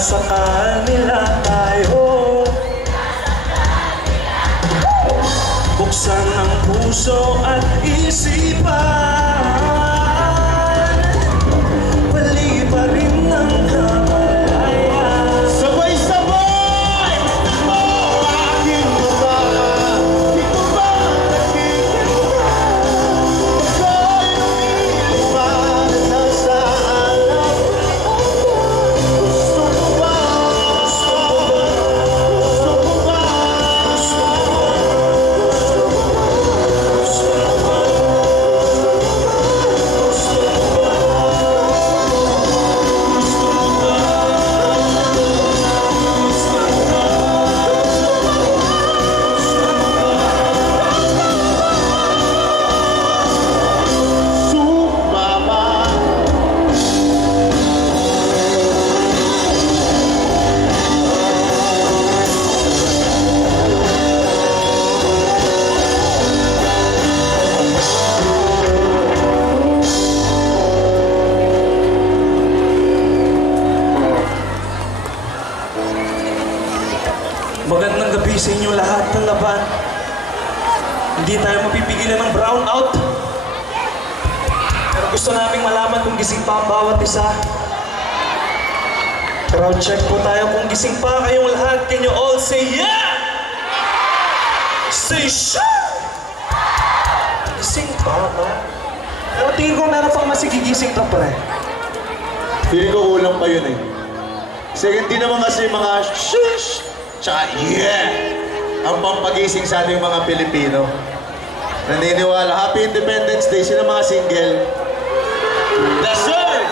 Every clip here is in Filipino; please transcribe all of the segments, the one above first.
nasa kanila tayo. Buksan ang puso at isipan, wali pa rin ang kamalayan. Sabay-sabay! Bakit mo ba? Di ko ba nakikita? Ako'y lumilipad na sa alam. Gusto mo ba? Gusto mo ba? Gusto mo ba? Gusto mo ba? Magandang gabi sa inyo lahat ng laban. Hindi tayo mapipigilan ng brown out. Pero gusto naming malaman kung gising pa ang bawat isa. Crowd check po tayo kung gising pa kayong lahat. Can you all say yeah? Say sure! Gising pa ba? Pero tingin ko meron pang masigigising ka pre. Feeling ko kulang pa yun eh. Kasi hindi naman kasi mga shush! Tsaka yeah! Ang pampagising sa ating mga Pilipino. Naniniwala, Happy Independence Day, sila mga single. That's right!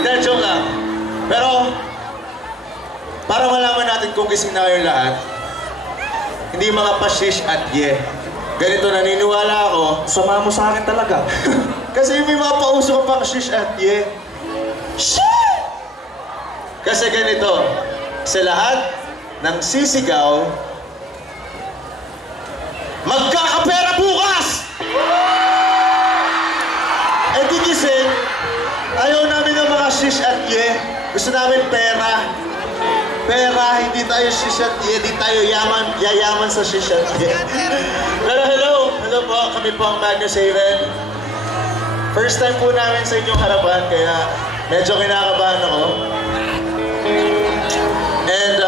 That's joke lang. Pero, para malaman natin kung gising na kayo lahat, hindi mga pashish at yeah. Ganito, naniniwala ako. Sama mo sa akin talaga. Kasi may mga pauso ka pang shish at yeah. Shit! Kasi ganito, sa lahat ng sisigaw, magkakapera bukas! Eh di gising, ayaw namin ng mga shish at ye. Gusto namin pera. Pera, hindi tayo shish at ye. Hindi tayo yayaman sa shish at ye. Pero hello po, kami po ang Magnus Haven. First time po namin sa inyong harapan, kaya medyo kinakabahan ako. And,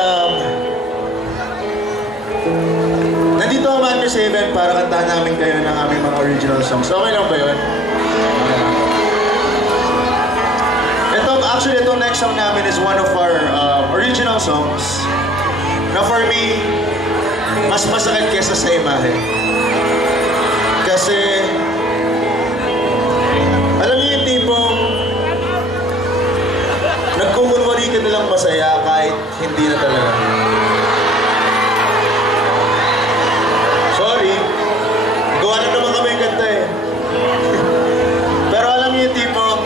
nandito ang Magnus Haven para kantahan namin kayo ng aming mga original songs. Okay lang ba yun? Actually, itong next song namin is one of our original songs na for me, mas masakit kesa sa imahe. Kasi, alam niyo yung tipong nagkukunwari ka nilang masaya kahit hindi na talaga. Sorry, gawa na naman kami yung kanta eh. Pero alam niyo yung tipong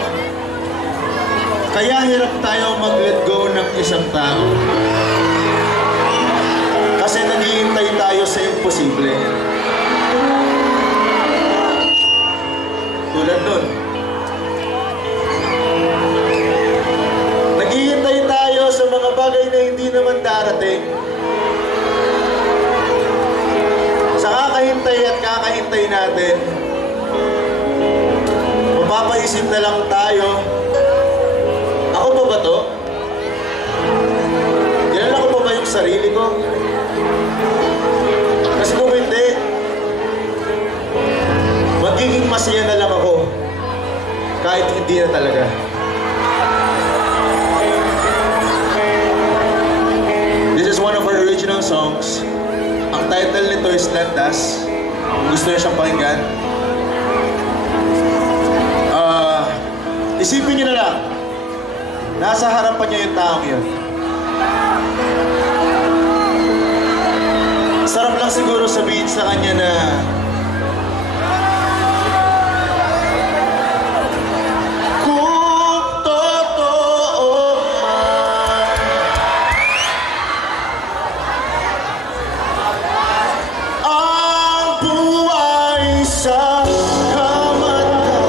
kaya hirap tayo mag-let go ng isang tao. Kasi naghihintay tayo sa imposible. Tulad nun. Naghihintay tayo sa mga bagay na hindi naman darating. Sa kakahintay at kakahintay natin, mapapaisip na lang tayo, ako pa ba to? Kilala ko pa ba yung sarili ko? Kasi kung hindi, magiging masaya na lang ako kahit hindi na talaga. This is one of our original songs. Ang title nito is Landas. Kung gusto niyo siyang pakinggan. Isipin niyo na lang, nasa harapan niyo yung taong yun. Sarap lang siguro sabihin sa kanya na kung totoo man, ang buhay sa kamatayan,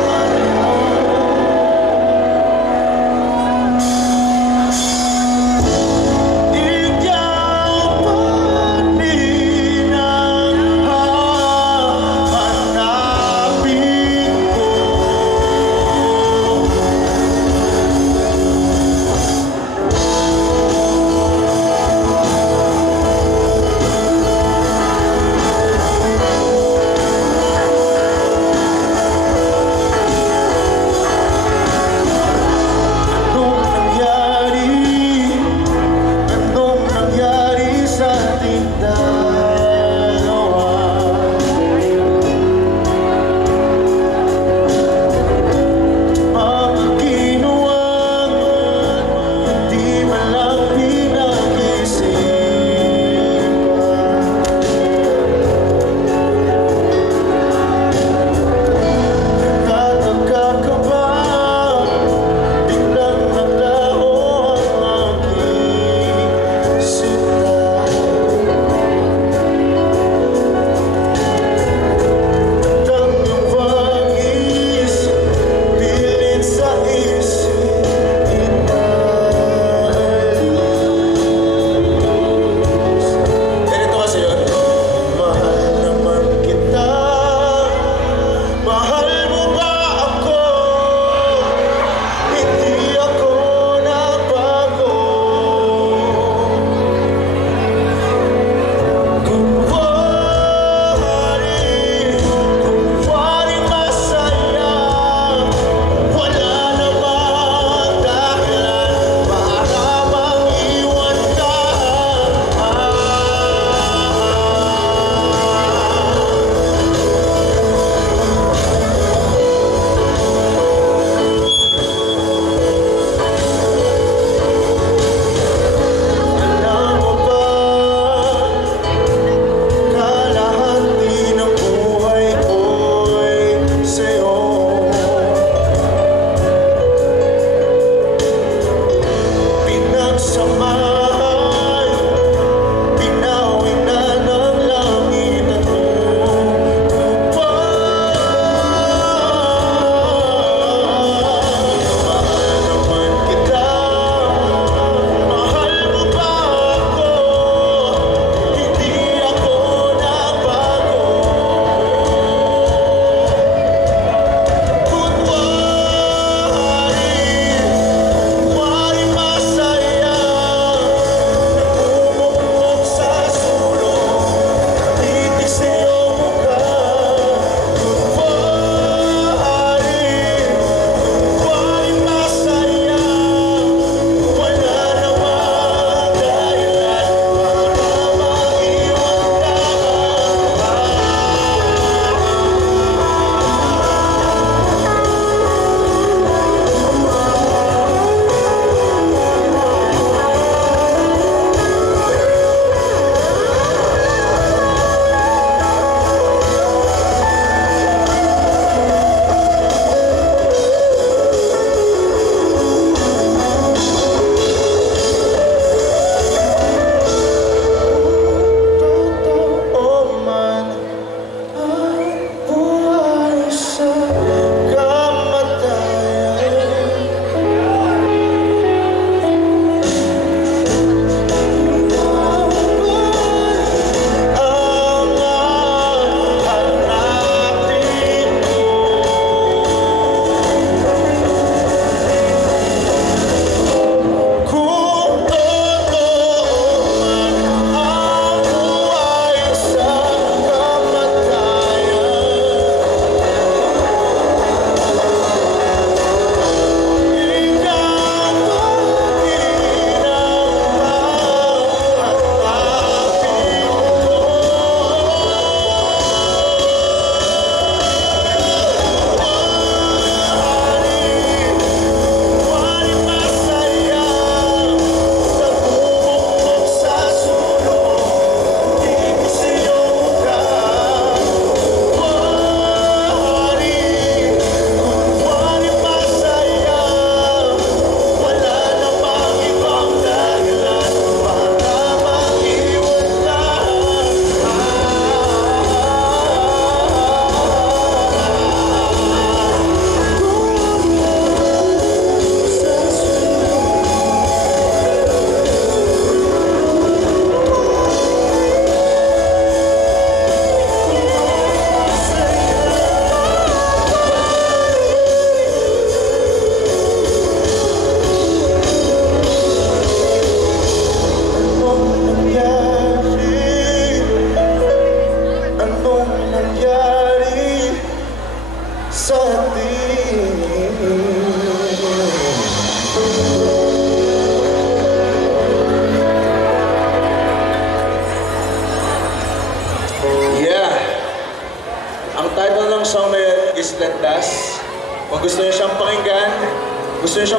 Baldas. Kung gusto niyo siyang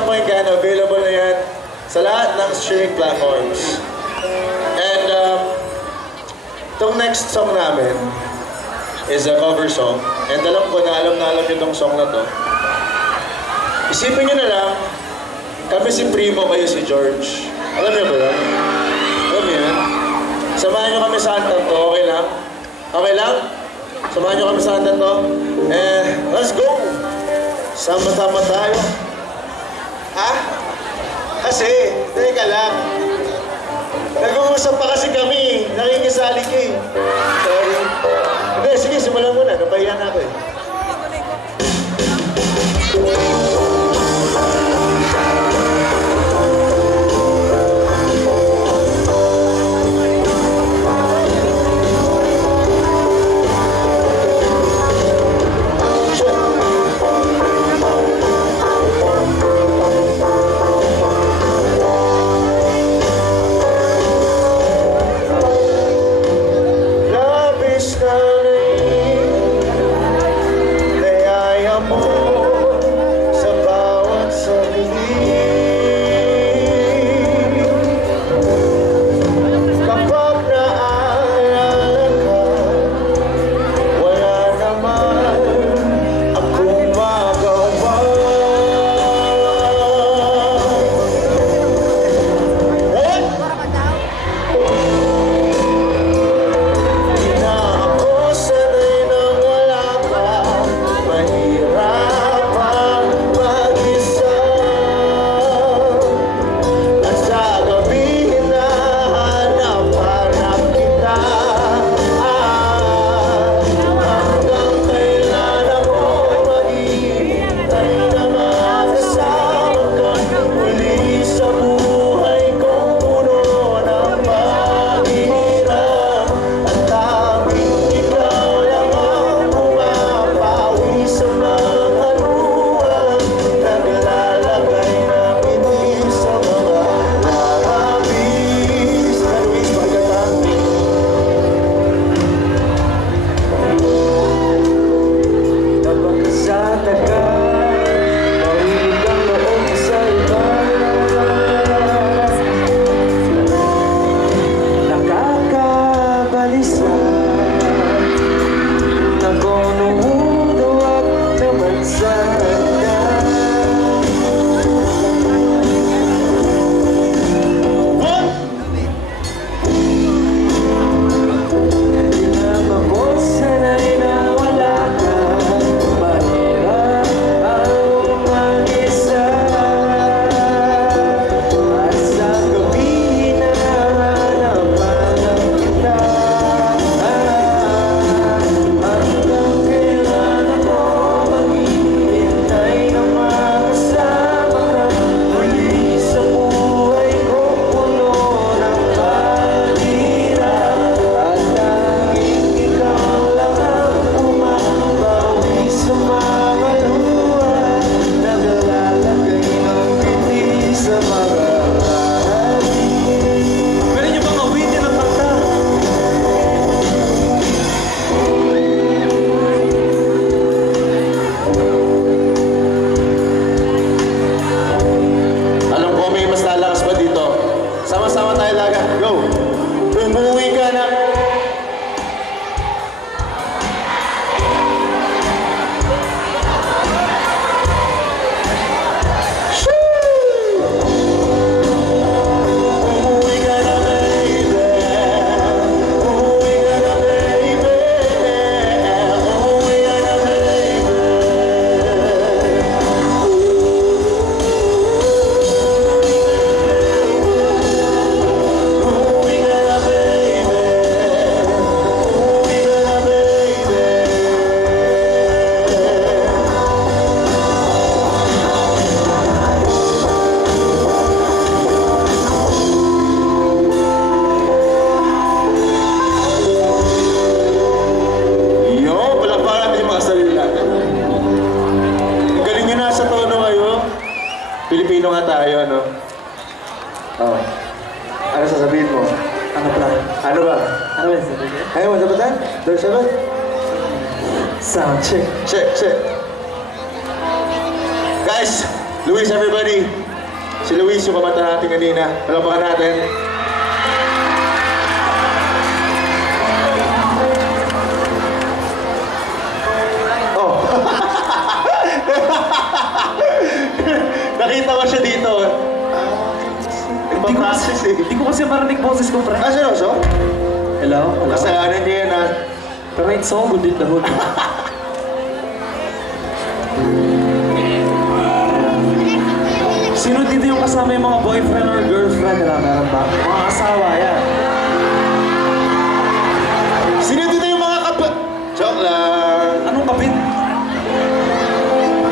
pakinggan, available na yan sa lahat ng streaming platforms. And itong next song namin is a cover song. And alam ko na alam niyo itong song na to. Isipin niyo na lang, kami si Primo, kayo si George. Alam niyo ba yan? Alam niyo yan? Samahan niyo kami sa antan to, okay lang? Okay lang? Samahan niyo kami sa antan to? Let's go! Sama-sama tayo. Ha? Kasi, teka lang. Nag-uusap pa kasi kami. Nakikisali ka eh. Sorry. Hindi, sige, simulan mo na. Napahiyan ako eh. Pilipino nga tayo, ano? Oh. Ano sasabihin mo? Ano ba? Ano ba? Ano ba sasabihin? Ayaw mo sabihin? Doon sabat? Sound check. Check, check. Guys, Luis, everybody. Si Luis, yung kamata natin kanina. Palapakan natin. Oh. Nakita ko siya dito. Ipapractice eh. Hindi ko kasi marinig boses ko, pre. Ah, seryoso? Hello? Hello? Kasalanan niya yan, ha? Pero it's so good in the hood. Sino dito yung kasama yung mga boyfriend or girlfriend? Meron ba? Mga asawa, yan. Sino dito yung mga Joke lang. Anong kapit?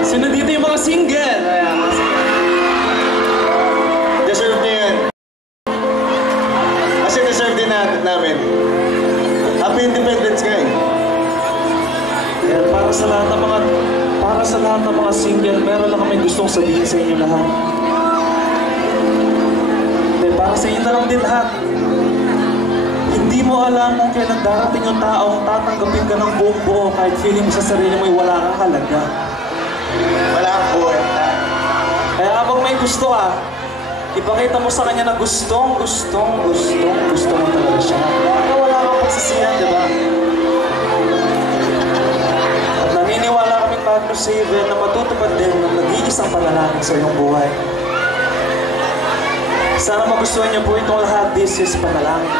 Sino dito yung mga single? Ayan, mga single. Deserve niya yan. Kasi deserve din namin. Happy Independence nga eh. Ayan, para sa lahat ng mga single, meron lang kami gustong sabihin sa inyo lahat. Para sa inyo na lang din lahat. Hindi mo alam kung kailan darating yung taong tatanggapin ka ng buong buo kahit feeling mo sa sarili mo ay wala kang halaga. Wala kang buhay. Kaya habang may gusto ka, ipakita mo sa kanya na gustong mo talaga siya. Kaya wala kang pagsisihan, di ba? At naniniwala kaming Magnus Haven na matutupad din ng nag-iisang panalangin sa iyong buhay. Sana magustuhan niyo po itong lahat. This is panalangin.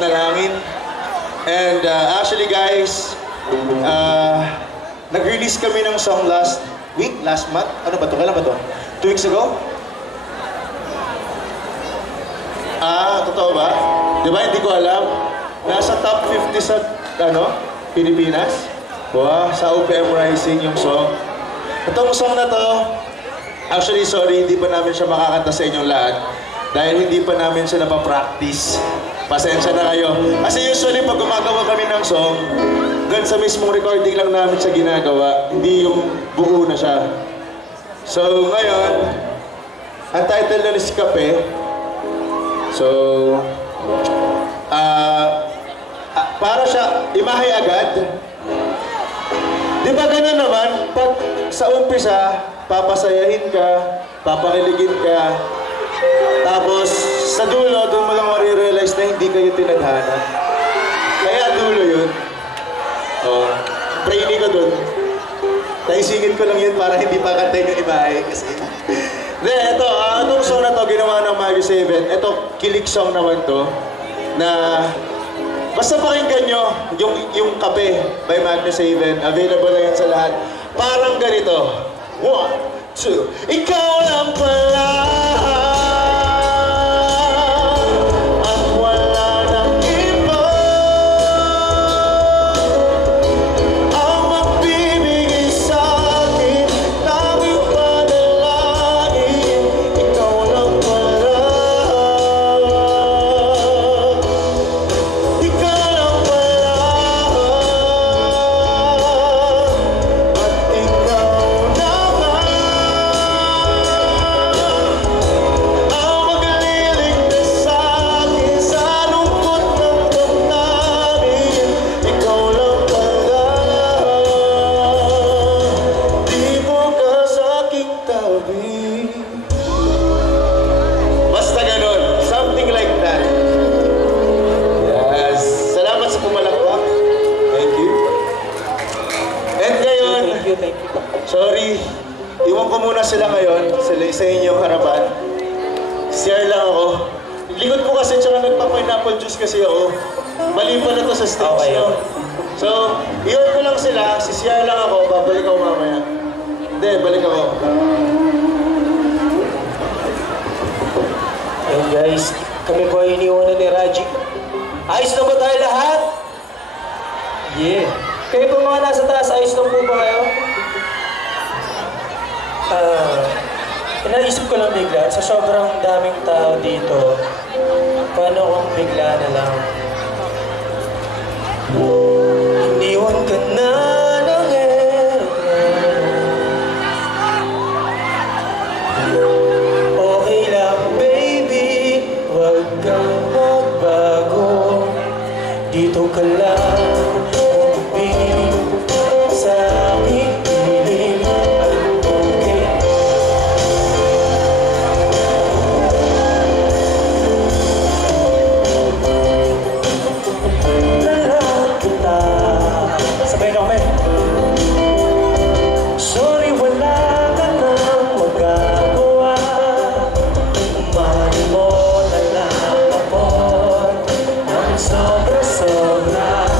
panalangin. And actually guys, nag-release kami ng song last month. Ano ba to? Kailan ba to? 2 weeks ago? Totoo ba? Di ba? Hindi ko alam. Nasa top 50 sa, Pilipinas. Wow, sa OPM Rising yung song. Itong song na to, actually, sorry, hindi pa namin siya makakanta sa inyong lahat. Dahil hindi pa namin siya napapractice. Pasensya na kayo. Kasi usually, pag gumagawa kami ng song, doon sa mismong recording lang namin siya ginagawa. Hindi yung buo na siya. So, ngayon, ang title na is Kape. So, para siya imahe agad. Di ba ganun naman? Pag sa umpisa, papasayahin ka, papakiligin ka, tapos sa dulo, doon mo lang marirealize na hindi kayo tinadhana. Kaya dulo yun. Training ko doon. Naisingin ko lang yun para hindi pa kantayin yung ibahe. Kasi... ito, itong song na to, ginawa ng Mario 7. Ito, kilig song naman to. Na, basta pakinggan nyo, yung Kape by Magnus 7. Available na yan sa lahat. Parang ganito. 1, 2, ikaw lang pala. Basta ganun. Something like that. Yes. Salamat sa pumalakpak. Thank you. And ngayon, Thank you. sorry, iwan ko muna sila ngayon sa inyong harapan. Share lang ako. Likod ko kasi tsaka nagpa-pineapple juice kasi ako. Mali pa na to sa stage, Okay. no? So, iwan ko lang sila, sisiyar lang ako, babalik ako mamaya. Hindi, balik ako. Ayun guys, kami po ay iniwanan ni Raji. Ayos na ba tayo lahat? Yeah. Kayo po mga nasa taas, ayos na po ba kayo? Inaisip ko lang bigla, sa sobrang daming tao dito, paano kung bigla na lang iniwan ka na ng okay lang baby, wag kang magbago, dito ka lang umibig sa aking piling at okay. Lahat kita, sabay na kami. Sorry, wala ka nang magagawa. Mahal mo na lang ako ng sobra-sobra.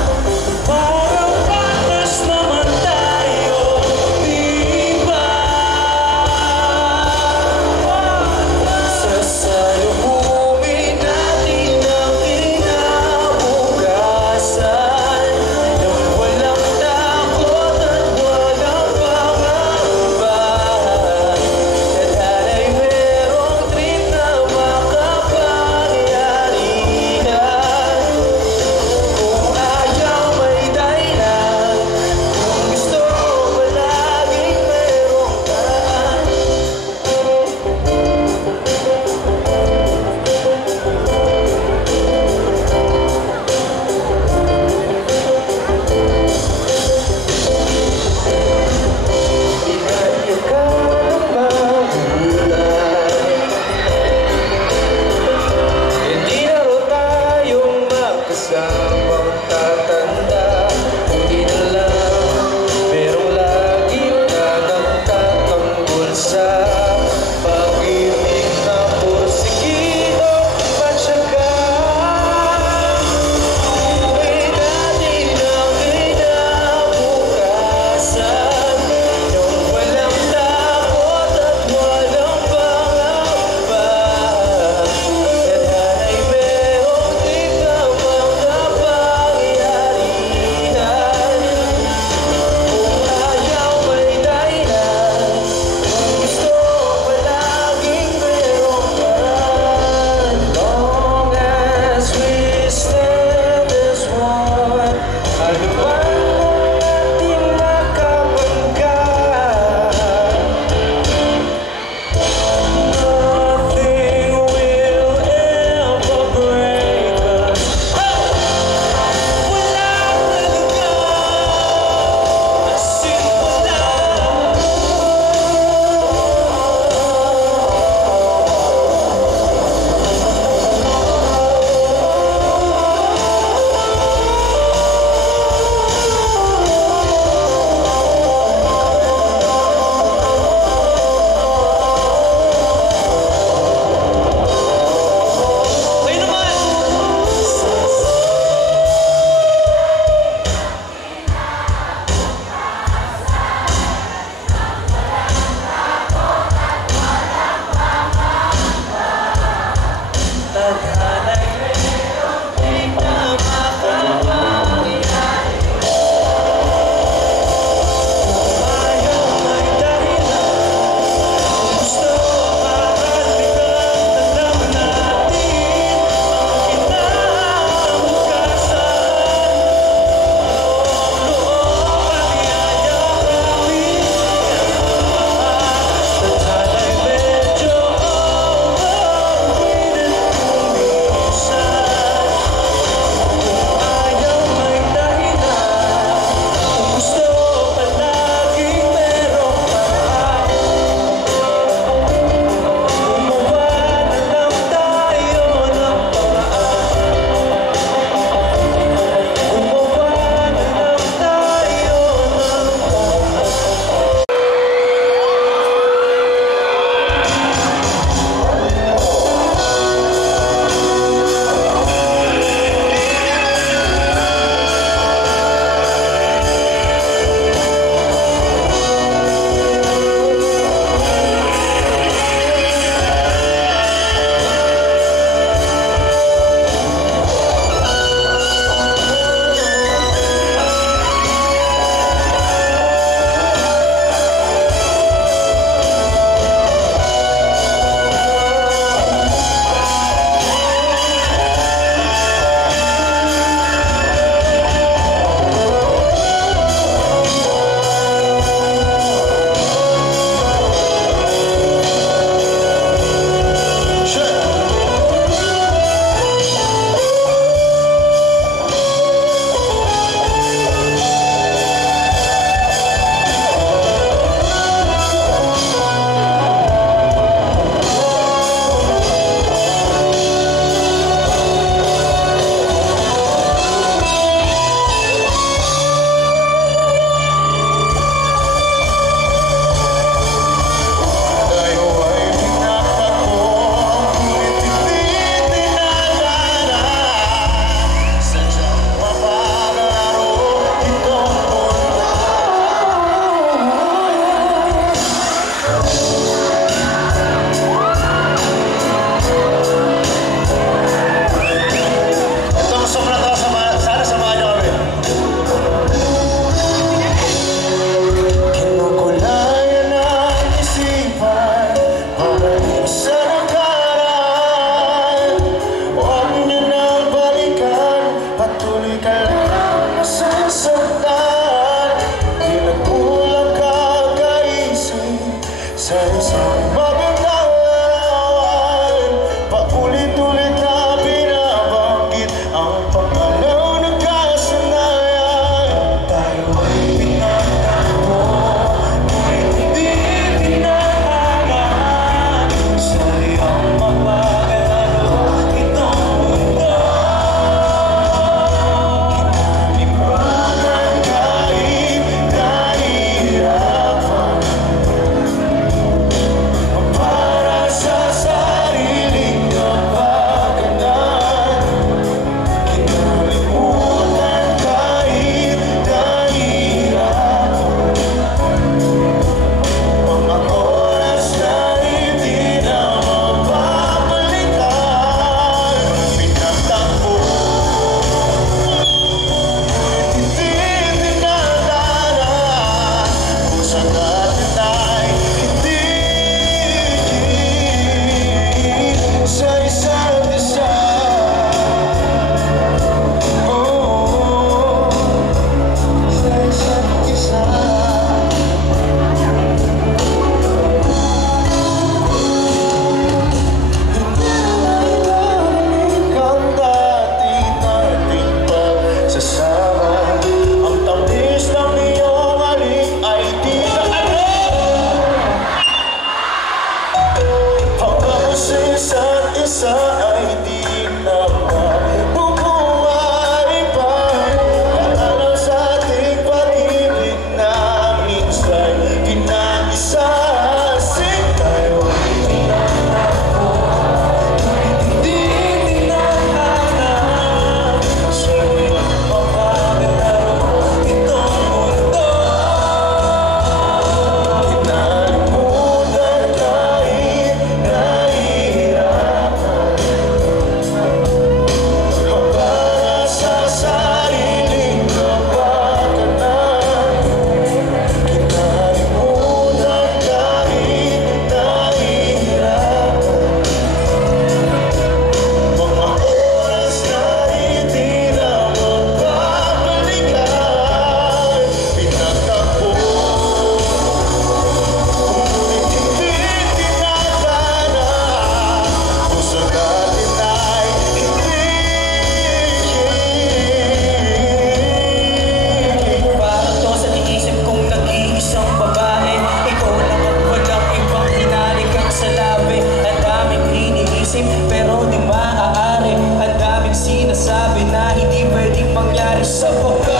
nangyari sa baka.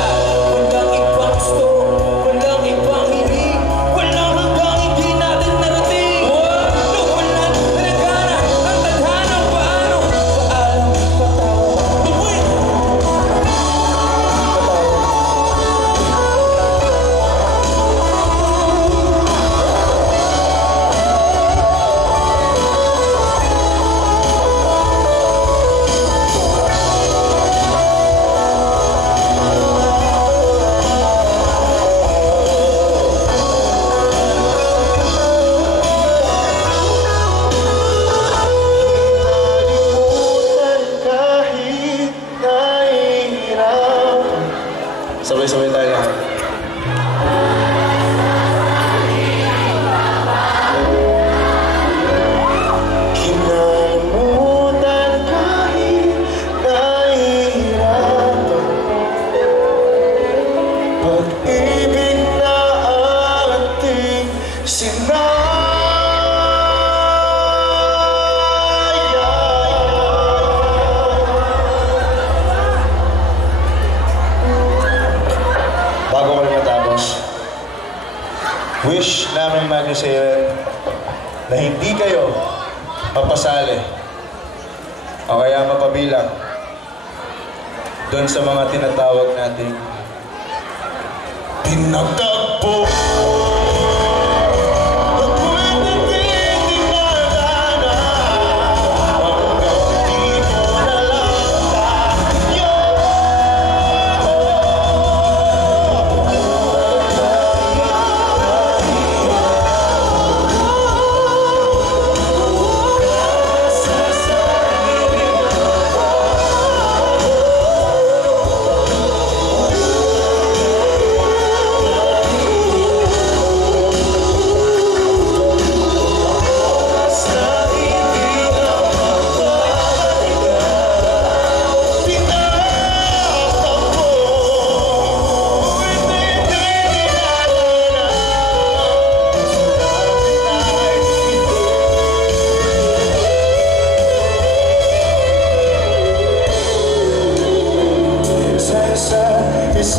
Walang ibang gusto, walang ibang hiling, walang hanggang hindi natin narating. Nawalan na nagana ang tadhana. Paano? Paalam, patawad. Uy! Kahit nahihirap. Sabay-sabay tayo lahat. Kinalimutan kahit nahihirap. Pag-ibig na ating Bago ko rin matapos, wish namin mag-isip na hindi kayo mapasali o kaya mapabilang doon sa mga tinatawag nating pinagtagpo. It's